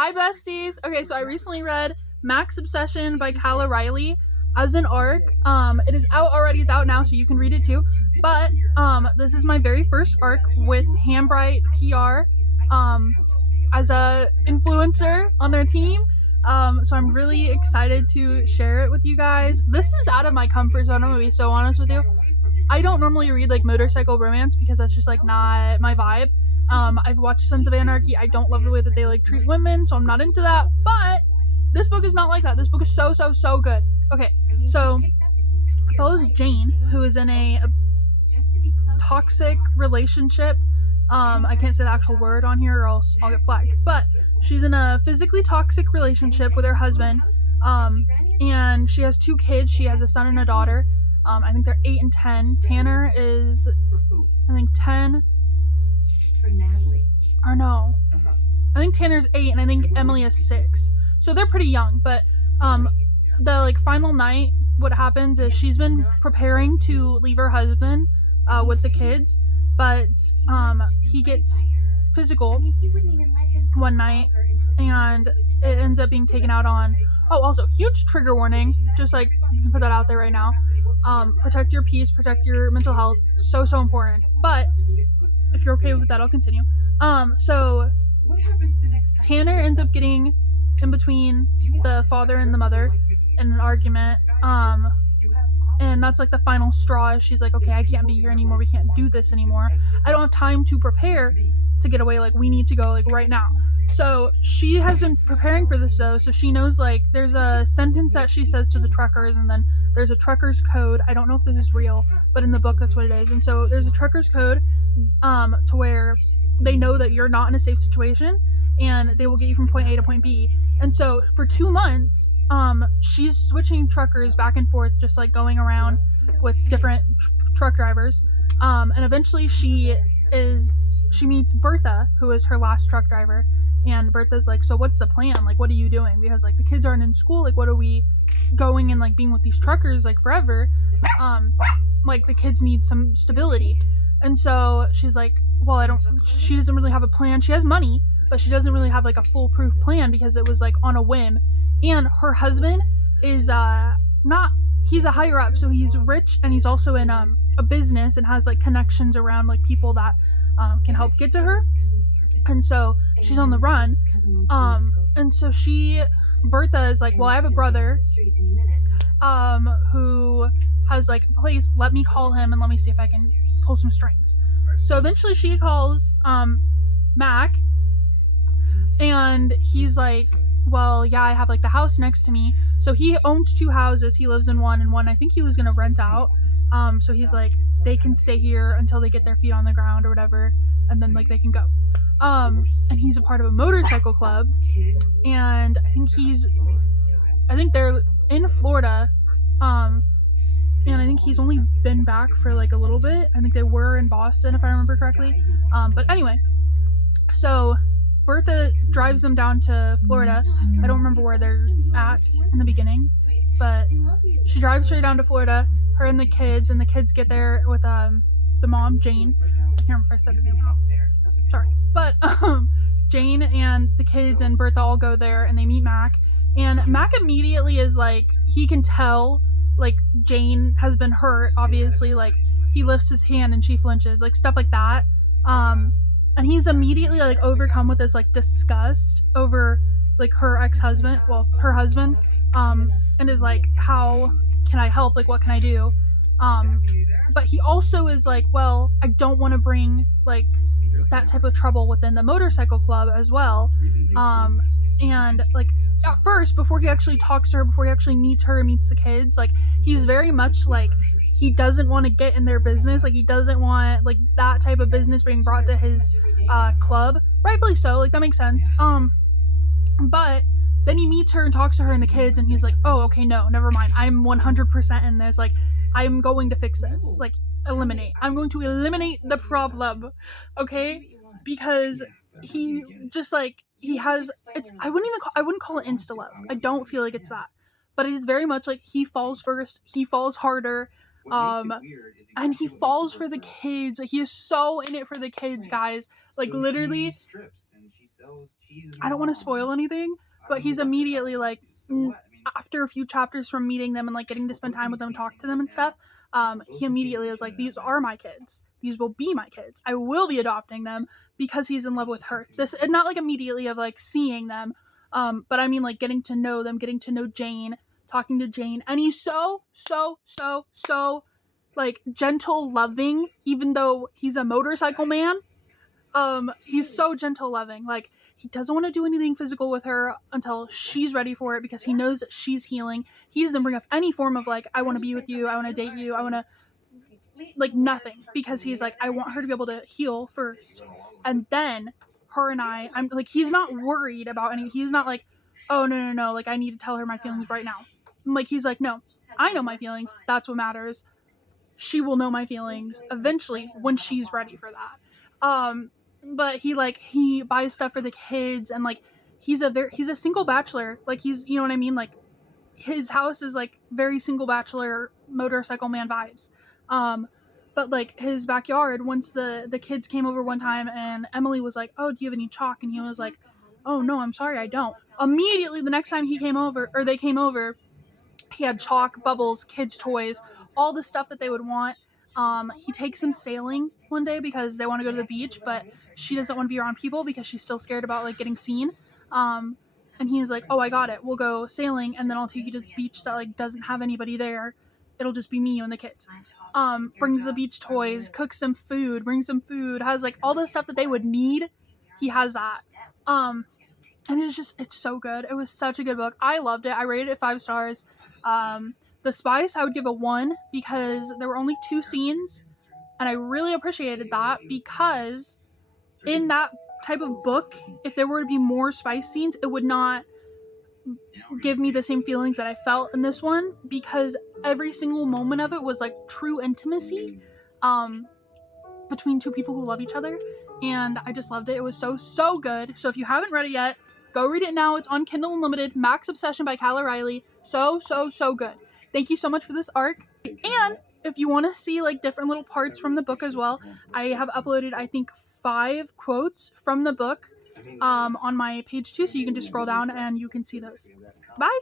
Hi, besties. Okay, so I recently read Max Obsession by Cala Riley as an arc. It is out already. It's out now, so you can read it too. But this is my very first arc with Hambright PR as a influencer on their team. So I'm really excited to share it with you guys. This is out of my comfort zone. I'm gonna be so honest with you. I don't normally read like motorcycle romance because that's just like not my vibe. I've watched Sons of Anarchy. I don't love the way that they like treat women, so I'm not into that. But this book is not like that. This book is so good. Okay, so it follows Jane, who is in a toxic relationship. I can't say the actual word on here or else I'll get flagged. But she's in a physically toxic relationship with her husband. And she has 2 kids. She has a son and a daughter. I think they're 8 and 10. Tanner is, I think, 10. For Natalie. Or no. I think Tanner's 8 and I think Emily is 6. So they're pretty young. But the like final night, what happens is she's been preparing to leave her husband with the kids, but he gets physical one night and it ends up being taken out on. Oh, also, huge trigger warning. Just like, you can put that out there right now. Protect your peace, protect your mental health. So important. But if you're okay with that, I'll continue. So Tanner ends up getting in between the father and the mother in an argument. And that's like the final straw. She's like, okay, I can't be here anymore. We can't do this anymore. I don't have time to prepare to get away. Like, we need to go like right now. So she has been preparing for this though. So she knows like there's a sentence that she says to the truckers, and then there's a trucker's code. I don't know if this is real, but in the book that's what it is. And so there's a trucker's code to where they know that you're not in a safe situation and they will get you from point A to point B. And so for 2 months, she's switching truckers back and forth, just like going around with different truck drivers. And eventually she meets Bertha, who is her last truck driver. And Bertha's like, so what's the plan? Like, what are you doing? Because like the kids aren't in school. Like, what are we going and like being with these truckers like forever? Like the kids need some stability. And so she's like, well, she doesn't really have a plan. She has money, but she doesn't really have like a foolproof plan because it was like on a whim. And her husband is he's a higher up, so he's rich and he's also in a business and has like connections around like people that can help get to her. And so she's on the run. And so Bertha is like, well, I have a brother who has like a place. Let me call him and let me see if I can pull some strings. So eventually she calls Mac, and he's like, well, yeah, I have like the house next to me. So he owns 2 houses. He lives in one, and one I think he was gonna rent out. So he's like, they can stay here until they get their feet on the ground or whatever, and then like they can go. And he's a part of a motorcycle club, and I think they're in Florida. And I think he's only been back for like a little bit. I think they were in Boston, if I remember correctly. But anyway, so Bertha drives them down to Florida. I don't remember where they're at in the beginning, but she drives straight down to Florida, her and the kids get there with the mom, Jane. I can't remember if I said her name. Sorry. But Jane and the kids and Bertha all go there, and they meet Mac. And Mac immediately is like, he can tell like Jane has been hurt, obviously. Like, he lifts his hand and she flinches, like stuff like that. And he's immediately like overcome with this like disgust over like her husband, and is like, how can I help? Like, what can I do? But he also is like, well, I don't want to bring like that type of trouble within the motorcycle club as well. And like at first, before he actually talks to her, before he actually meets the kids, like he's very much like, he doesn't want to get in their business. Like, he doesn't want like that type of business being brought to his club. Rightfully so, like that makes sense. But then he meets her and talks to her and the kids, and he's like, oh, okay, no, never mind. I'm 100% in this. Like, I'm going to fix this. Like, I'm going to eliminate the problem. Okay? Because he just like, he has, I wouldn't call it insta love. I don't feel like it's that. But it is very much like, he falls first, he falls harder, and he falls for the kids. Like, he is so in it for the kids, guys. Like, literally, I don't want to spoil anything, but he's immediately like, after a few chapters from meeting them and like getting to spend time with them, talk to them and stuff, he immediately is like, these are my kids. These will be my kids. I will be adopting them because he's in love with her. This, and not like immediately of like seeing them, but I mean like getting to know them, getting to know Jane, talking to Jane, and he's so like gentle, loving, even though he's a motorcycle man. He's so gentle, loving. Like, he doesn't want to do anything physical with her until she's ready for it because he knows that she's healing. He doesn't bring up any form of like, I want to be with you, I want to date you, I want to, like, nothing, because he's like, I want her to be able to heal first, and then her and I'm like, he's not worried about any. He's not like, oh no, like I need to tell her my feelings right now. Like, he's like, no, I know my feelings. That's what matters. She will know my feelings eventually when she's ready for that. But he buys stuff for the kids, and like he's a single bachelor. Like, he's, you know what I mean? Like, his house is like very single bachelor motorcycle man vibes. But like his backyard, once the kids came over one time and Emily was like, oh, do you have any chalk? And he was like, oh no, I'm sorry, I don't. Immediately the next time they came over, he had chalk, bubbles, kids' toys, all the stuff that they would want. He takes them sailing one day because they want to go to the beach, but she doesn't want to be around people because she's still scared about like getting seen. And he's like, oh, I got it. We'll go sailing, and then I'll take you to this beach that like doesn't have anybody there. It'll just be me, you, and the kids. Brings the beach toys, cooks some food, brings some food, has like all the stuff that they would need. He has that. And it's so good. It was such a good book. I loved it. I rated it 5 stars. The Spice, I would give a 1 because there were only 2 scenes, and I really appreciated that, because in that type of book, if there were to be more spice scenes, it would not give me the same feelings that I felt in this one, because every single moment of it was like true intimacy between 2 people who love each other, and I just loved it. It was so good. So if you haven't read it yet, go read it now. It's on Kindle Unlimited. Max Obsession by Cala Riley. So good. Thank you so much for this arc. And if you want to see like different little parts from the book as well, I have uploaded, I think, 5 quotes from the book on my page too, so you can just scroll down and you can see those. Bye!